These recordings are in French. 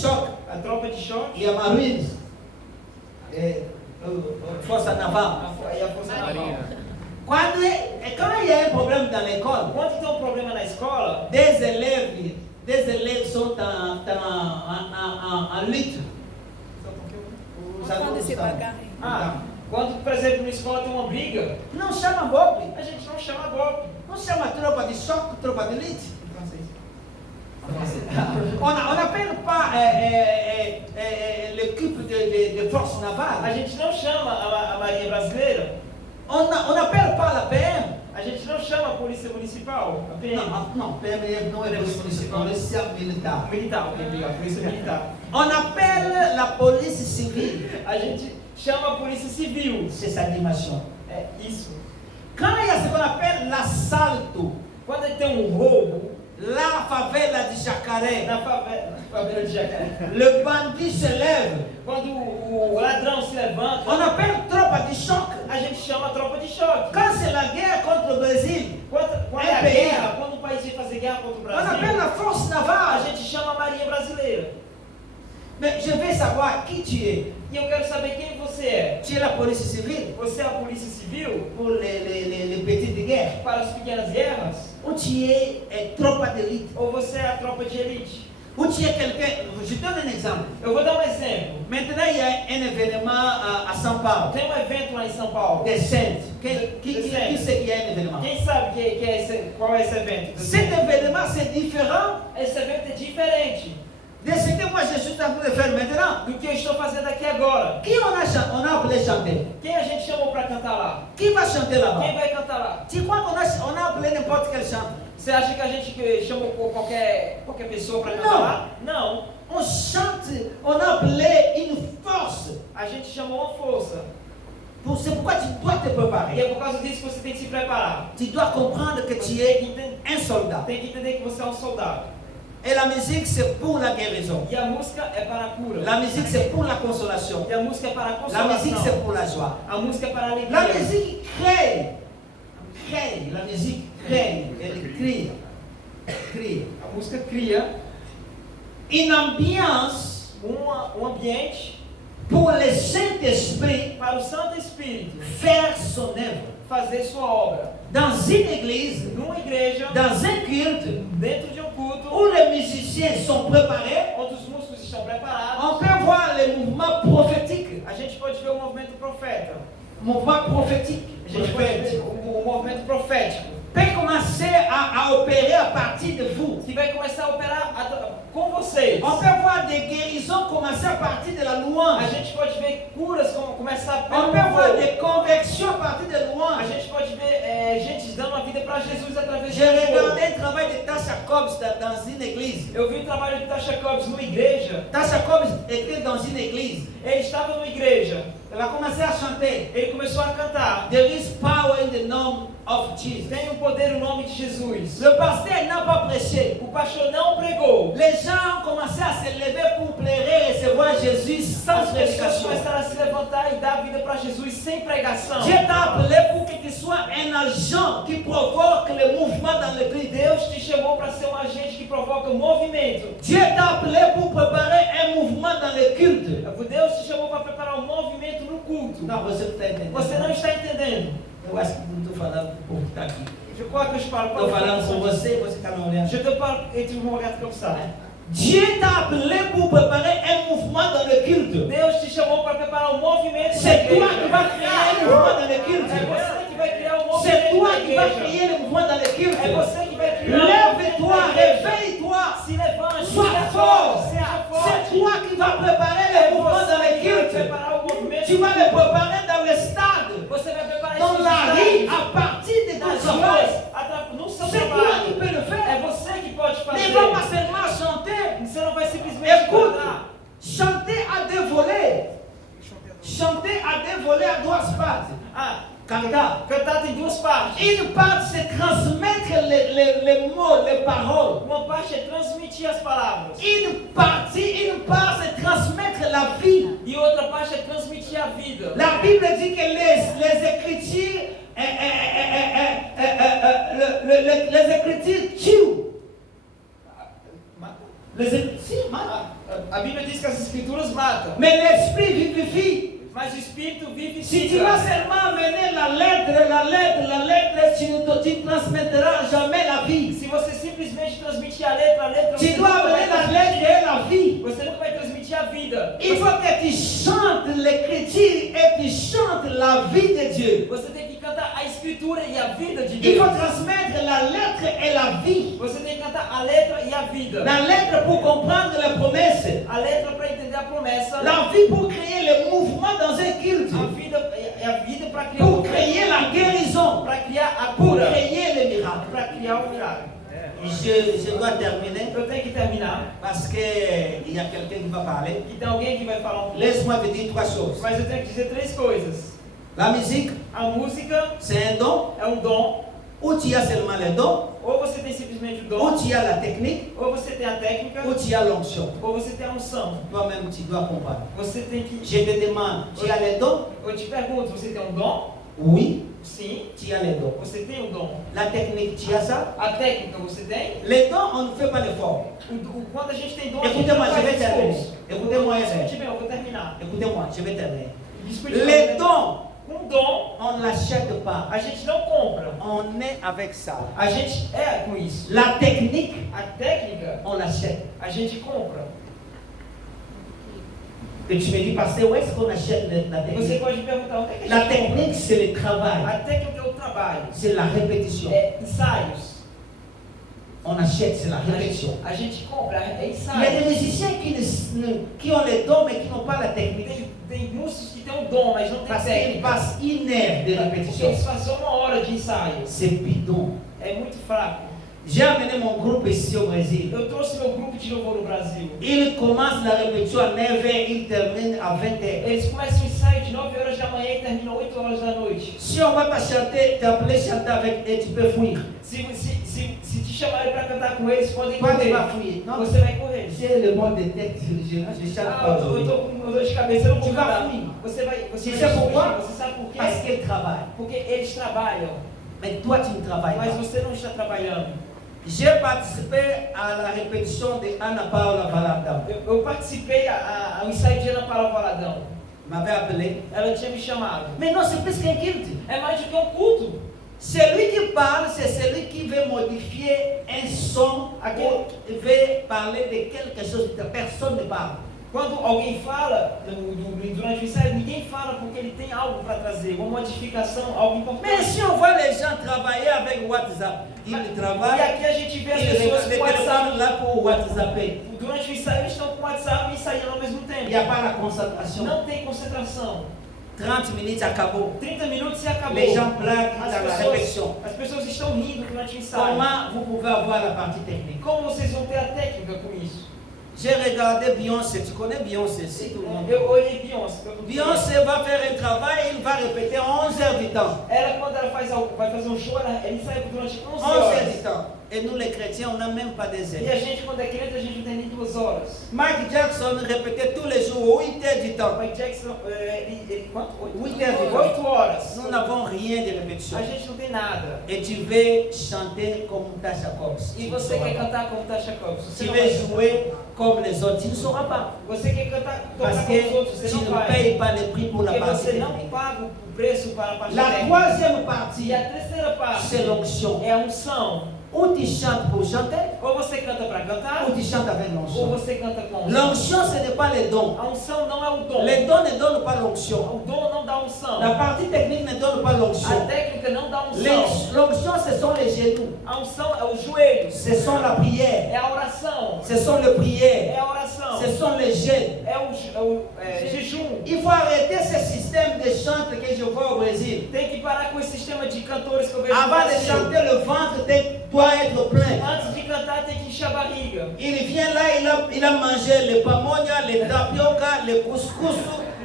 choque. A tropa de choque. E a Marines. Força Naval. E a força naval. Quando il y a un problème dans l'école, Quando tem problema na escola, des élèves sont en lutte. Os alunos estão. Quando, por exemplo, na escola tem uma briga, Não chama golpe. a gente não chama golpe. Não chama tropa de choque, tropa de lutte. On n'appelle pas l'équipe de force A navale. gente não chama a Marinha Brasileira. On n'appelle pas la PM. A gente não chama a Polícia Municipal. A PM. Non, PM não é polícia militar. Militar, ok, obrigado. Polícia Militar. On appelle la police civile. A gente chama a Polícia Civil. C'est sa dimension. É isso. Quand il y a ce qu'on appelle l'assalto, Quando tem roubo la favela de Jacaré, na favela de Jacaré, le bandit se lève, quando o ladrão se levanta, on appelle tropa de choc. a gente chama a tropa de choque. Quand c'est la guerre contre le Brésil, Quando é a pays. guerra, quando o país vai fazer guerra contra o on appelle Brasil, la force a navale. gente chama a Marinha Brasileira. Mais je veux savoir qui tu es. E eu quero saber quem você é. Tu es la police civile Você é a Polícia Civil pour les petites guerres, para as pequenas guerras? ou tu es tropa d'élite, Ou você é a tropa de elite? ou tu es quelqu'un. Je donne un exemple. Eu vou dar um exemplo. Maintenant, il y a un événement à São Paulo, Tem um evento lá em São Paulo. des Saintes. Qui Des sait Saintes. qu'il y a un événement? Quem sabe qual é esse evento? Cet événement, c'est différent Esse evento é diferente de ce que moi je suis en train de faire maintenant. do que eu estou fazendo aqui agora. Qui on a appelé chanter? Quem a gente chamou para cantar lá? Qui va chanter Quem là-bas? vai cantar lá? Tu crois on a appelé n'importe quel chanteur? Você acha que a gente chamou qualquer pessoa para cantar Não. lá? Não. On chante, on a appelé une force. A gente chamou uma força. C'est pourquoi tu dois te E préparer. é por causa disso que você tem que se preparar. Tu dois comprendre que tu es un soldat. Tem que entender que você é um soldado. Et la musique, c'est pour la guérison. E a música é para a cura. La musique, c'est pour la consolation. E a música é para a La consolação. musique, c'est pour la joie. A música é para a La alegria. musique crée. La musique crée. Elle crie. A música cria Une ambiance um ambiente pour le Saint-Esprit para o Santo Espírito faire son œuvre. fazer sua obra. Dans une église, Numa igreja, dans un culte, dentro de um culto, où les musiciens sont préparés, onde os músicos estão preparados, on peut voir les mouvements prophétiques. a gente pode ver o movimento profeta. Mouvement prophétique. A gente pode ver o movimento profético, Peut commencer à opérer à partir de vous. que vai começar a operar com vocês. On peut voir des guérisons commencer à partir de la louange. A gente pode ver curas começar On pelo peut voir louvor. des conversions à partir de A louange. gente pode ver gente dando a vida para Jesus através de J'ai louvor. regardé un travail de Tasha Cobbs dans une église. Eu vi o trabalho de Tasha Cobbs numa igreja. Tasha Cobbs était dans une église. Ele estava numa igreja. Elle a commencé à chanter. Ele começou a cantar. There is power in the name of Jesus. Tem um poder no nome de Jesus. Le pasteur n'a pas prêché. O pastor não pregou. Les gens ont commencé à se lever pour pleurer et recevoir Jésus sans As pessoas prédication. começaram a se levantar e dar a vida para Jesus sem pregação. Dieu t'a appelé pour que tu sois un agent qui provoque le mouvement dans l'église. Deus te chamou para ser um agente que provoca movimento. Dieu t'a appelé pour préparer un mouvement dans le culte. Deus te chamou para preparar um movimento no culto. Não, você não está entendendo. Você não está entendendo. Eu acho que não estou falando com o povo que está aqui. Je crois que je parle pas. Estou falando com você e você está me olhando. Je te parle et tu me regardes comme ça. Dieu t'a appelé pour préparer un mouvement dans le culte. Deus te chamou para preparar um movimento. C'est toi qui vas créer un mouvement dans le culte. É você que vai criar um movimento. C'est toi na qui vas igreja. créer le mouvement dans le culte. É você que vai criar. Lève-toi, réveille-toi. Se levante. Sois fort. Seja forte. C'est toi qui vas préparer le mouvement dans le Vai culte. preparar o movimento. Tu vas le préparer dans le stade, Você vai preparar dans esse la rue, estado. à partir de ton Nas travail. ruas, no seu C'est toi trabalho. qui peux le É faire. você que pode Ne fazer. va pas seulement chanter. Você não vai simplesmente Écoute, cantar. chanter à deux volets. Chanter à deux volets à deux parties. Ah, Cantar. cantar tem duas partes. Une part, c'est transmettre les mots, les paroles. Uma parte é transmitir as palavras. Une part, c'est transmettre la vie. E outra parte é transmitir a vida. La Bible dit que les Écritures, les Écritures tuent. A A Bíblia diz que as escrituras matam, mais l'esprit vivifie. mas o Espírito vive Si tu vas seulement amener la lettre, tu ne transmettras jamais la vie. Se você simplesmente transmitir a letra, Tu você dois nunca vai amener la transmitir- lettre et la vie. Você nunca vai transmitir a vida. Il faut que tu chantes l'écriture et tu chantes la vie de Dieu. Você tem que cantar a escritura e a vida de Il Deus. faut transmettre la lettre et la vie. Você tem que cantar a letra e a vida. La lettre pour comprendre les promesses. A letra para entender a promessa. La vie pour créer le mouvement dans un culte. A vida para criar Pour créer la guérison. para criar a Pour cura, créer le miracle. para criar o milagre. Je dois terminer Eu tenho que terminar. parce qu'il y a quelqu'un qui va parler. E tem alguém que vai falar um pouco. Laisse-moi te dire trois choses. Mas eu tenho que dizer três coisas. La musique, A música c'est un don. é um dom. Ou tu as seulement le don, Ou você tem simplesmente o ou dom, tu as la technique, ou você tem a técnica, ou tu as l'onction. ou você tem a unção. Toi-même, tu dois comprendre. Você tem que. Je te demande, tu as le don? Eu te pergunto, você tem um dom? Oui, Sim. tu as le don. Você tem um dom. La technique, tu as ça? A técnica você tem? Les dons, on ne fait pas l'effort. Quando a gente tem dom, a gente Écoutez-moi, não je faz vais terminer. esforço. Écoutez-moi, Escute bem, eu vou terminar. écoutez-moi, je vais terminer. Escute bem, Les dons, um dom, on ne l'achète pas. a gente não compra. On est avec ça. A gente é com isso. La technique, A técnica, on l'achète. a gente compra. Et tu me dis, pasteur, où est-ce qu'on achète la Você technique? pode me perguntar, onde é que a La gente compra? technique, c'est le travail. A técnica é o trabalho. C'est la répétition. É ensaios. On achète, c'est la répétition. A gente compra, é Il y a ensaio. des musiciens qui ont les dons, mais qui n'ont pas la technique. Tem músicos que têm um dom, mas não tem Parce qu'ils técnica. passent une heure de Porque répétition. eles fazem só uma hora de ensaio. C'est bidon. É muito fraco. J'ai amené mon groupe ici au Brésil. Eu trouxe meu grupo de louvor no Brasil. Ils commencent la répétition à 9h, ils terminent à 20h. Eles começam o ensaio de 9 horas da manhã e terminam 8 horas da noite. Si on va pas chanter, t'appeler chanter avec et tu peux fuir. Se te chamarem para cantar com eles, podem Toi, tu correr. vas fuir. Non, Você vai correr. j'ai le mal de tête, je chante Ah, pas eu aujourd'hui. tô com dor de cabeça, eu não vou Tu vai cantar. fugir. Você vai Tu vai sais pourquoi? fugir. Você sabe por quê? Parce qu'ils travaillent. Porque eles trabalham, Mais toi, tu ne travailles mas pas. você não está trabalhando. J'ai participé à la répétition de Anna Paula Valadão. Eu participei ao ensaio de Ana Paula Valadão. M'avait appelé. Ela tinha me chamado. Mais non, c'est plus qu'un culte. É mais do que um culto. Celui qui parle, c'est celui qui veut modifier un son, ou veut parler de quelque chose que personne ne parle. Quando alguém fala durante o ensaio, ninguém fala porque ele tem algo para trazer, uma modificação, algo Mais importante. si on voit les gens travailler avec WhatsApp, ils E travaillent, aqui a gente vê as ils pessoas regardent com le WhatsApp. téléphone là pour WhatsApp. Durante o ensaio eles estão com o WhatsApp e ensaiando ao mesmo Il tempo. n'y a pas la concentration. Não tem concentração. 30 minutes acabou. 30 minutos e acabou. Les gens blaguent As dans la pessoas, répétition. as pessoas estão rindo durante o ensaio. Comment vous pouvez avoir la partie technique? Como vocês vão ter a técnica com isso? J'ai regardé Beyoncé, tu connais Beyoncé, si tout le monde. Eu olhei Beyoncé. Beyoncé va faire un travail, il va répéter 11 heures du temps. Ela, quando ela faz algo, vai fazer um show, ela ensaia durante 11 11 heures horas. du temps. Et nous les chrétiens, on n'a même pas des E heures. a gente, quando é crente, a gente não tem nem 2 horas. Michael Jackson répétait tous les jours 8 heures du temps. Mike Jackson, quanto? 8 heures du 8 temps. horas. Nous n'avons rien de répétition. A gente não tem nada. Et tu veux chanter comme Tasha Cobbs. E você quer cantar como Tasha Cobbs? Você Tu não vai veux jouer comme les autres, tu ne sauras pas. Você quer cantar, Parce tocar que com os outros, você tu não ne vai. payes pas le prix pour la Porque partie você não technique. paga o preço para a parte La técnica. troisième partie, E a terceira parte c'est l'onction. é a unção. Ou tu chantes pour chanter, Ou você canta para cantar, ou tu chantes avec ou l'onction. você canta com unção. L'onction, ce n'est pas les dons. A unção não é o dom. Les dons ne donnent pas l'onction. O dom não dá unção. La partie technique ne donne pas A l'onction. técnica não dá unção. L'onction, ce sont les genoux. A unção é os joelhos. Ce sont la prière. É a oração. Ce sont les prières. É a oração. Ce sont les jeûnes. É o jejum. Il faut arrêter ce système de chante que je vois au Brésil. Tem que parar com esse sistema de cantores que eu vejo no Avant de Brasil. chanter, le ventre doit être plein. Antes de cantar tem que encher a barriga. Il vient là, il a mangé les pamonia, les tapioca, les couscous,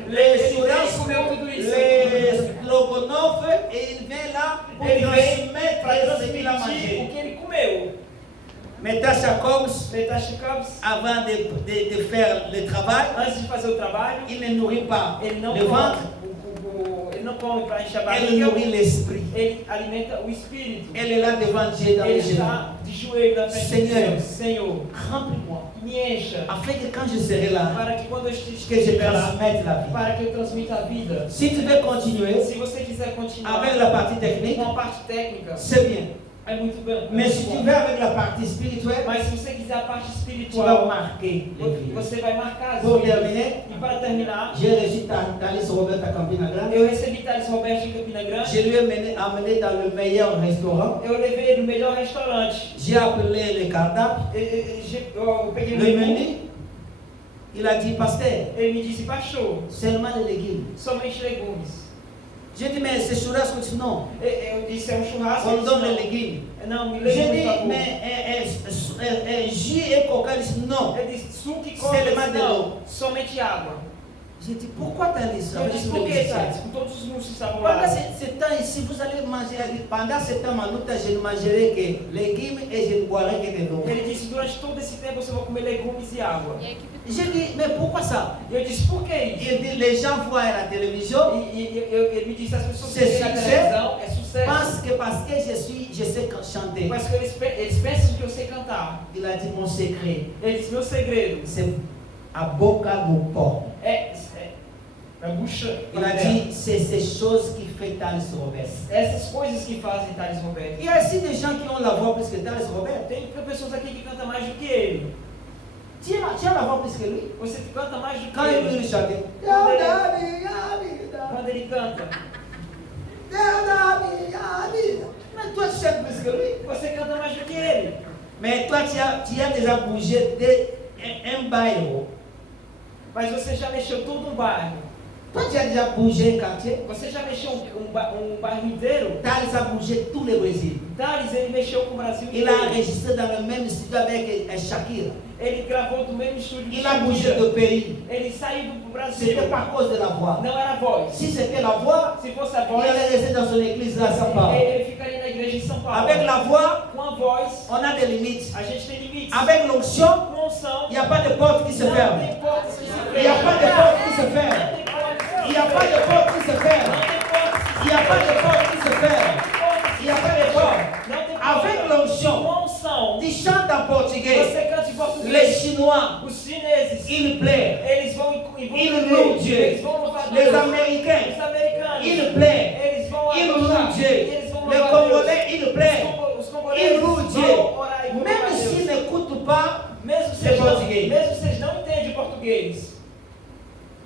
les churrasco, les logonof, et il vient là pour Ele vem para transmettre ce qu'il a transmitir o mangé. que ele comeu. Mais Tasha Cobbs, Tasha Cobbs, avant de faire le travail, antes de fazer o trabalho, il ne nourrit pas ele não le come, ventre, ele não não come para encher a Elle barriga, nourrit l'esprit. ele alimenta o espírito. Elle est là devant Dieu dans Ele les genoux. está de joelho na frente de Seigneur, Deus. Senhor, remplis-moi. me encha, Afin que quand je serai là, para que quando eu que je estiver lá, transmette la vie. para que eu transmita a vida. Si tu veux continuer Se você quiser continuar avec la partie technique, com a parte técnica, c'est bien. é muito bem. Mais si tu veux avec la partie spirituelle, Mas se você quiser a parte tu vas espiritual, marquer les vies. você vai marcar as Pour vidas. terminer, E para terminar, j'ai reçu Thalys Robert à Campina Grande. eu recebi Thales Roberto em Campina Grande. Je lui ai amené dans le meilleur restaurant. Eu levei ele no melhor restaurante. J'ai appelé le cartable, Eu peguei o le menu. menu. Il a dit, pasteur, Ele me disse, pastor, seulement les légumes. somente legumes. J'ai dit, mais c'est churrasco? Il dit, non. Eu disse, é um churrasco. On Ele disse, donne les não. légumes. Não, me J'ai legumes, dit, por favor. mais jus et coca? Il dit, non. Ele disse, suco e Seulement coca. de Não, l'eau. somente água. J'ai dit, pourquoi Thalys? Eu disse, por que, Thales? Com todos os músicos estavam lá. Pendant ce temps ici, vous allez manger, pendant ce temps, je ne mangerai que légumes et je ne boirai que de l'eau. Ele disse, durante todo esse tempo você vai comer legumes e água. J'ai dit, mais pourquoi ça? E eu disse, por que isso? Il dit, les gens voient à la télévision, Ele me disse, as pessoas que C'est veem na succès? televisão, é sucesso. parce que je sais chanter. Mas que eles pensam que eu sei cantar. Il a dit, mon secret, Ele disse, meu segredo c'est à boca do pó. é bucha. Il a dit, c'est ces choses qui fait Thalys Robert. Essas coisas que fazem Thales Roberto. Il y a aussi des gens qui ont la voix plus que Thalys Robert. Tem pessoas aqui que cantam mais do que ele. Tu as la voix plus que lui. Você canta mais do que Quand il ele. lui chanter, Quando ele canta, mais toi tu chantes plus que lui. você canta mais do que ele. Mais toi tu as déjà bougé un bail. Mas você já mexeu todo um bairro. Toi tu as déjà bougé un quartier. Você já mexeu um bairro inteiro. Thalys a bougé tout le Brésil. Thales, ele mexeu com o Brasil Il a inteiro. enregistré dans le même studio avec Shakira. Ele gravou do mesmo estúdio que Il a bougé Shakira. de pays. Ele saiu do Brasil. C'était pas à cause de la voix. Não era a voz. Si c'était la voix, Se fosse a il voz, allait rester dans son église là sans parole. ele ficaria na igreja em São Paulo. Avec la voix, Com a voz, on a des limites. a gente tem limites. Avec l'onction, Com a unção, il n'y a pas de porte qui se não ferme. tem porta que se Il n'y a pas de porte qui se Não ferme. tem porta. Il n'y a pas de porte qui se ferme. Não tem porta. Il n'y a pas de porte qui se ferme. Il n'y a pas de porte. Não tem porta. Avec Com l'onction, a unção, tu chantes en portugais. você canta em Les português. Chinois, Os chineses, ils plaient. eles vão Ils louent Dieu. Eles vão louvar Les Deus. Américains, Os americanos, ils plaient. eles vão Ils adorar. louent Dieu. Eles vão Les louvar Congolais, ils Deus. plaient. Os Ils congoleses louent vão Dieu. orar e vão louvar Même Deus. s'ils n'écoutent pas, Mesmo c'est português. vocês não entendem português,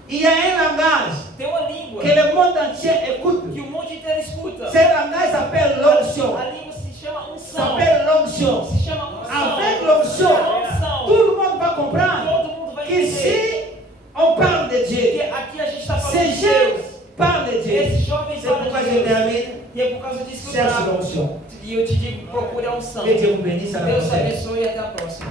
il y a un langage tem uma língua que le monde entier écoute. que o mundo inteiro escuta. Ce langage s'appelle l'onction. A língua se chama Ça unção. s'appelle l'onction. Se chama unção. Avec l'onction, Unção. tout le monde va comprendre Todo mundo vai qu'ici, entender on parle de que Dieu. aqui a gente está falando Ces de jeunes Deus. parlent de Dieu. Esses jovens C'est falam pourquoi de je Deus. termine. E é por causa disso que eu Cherche trago. l'onction. E eu te digo, procure a unção. Que Dieu vous bénisse à la Deus prochaine. abençoe e até a próxima.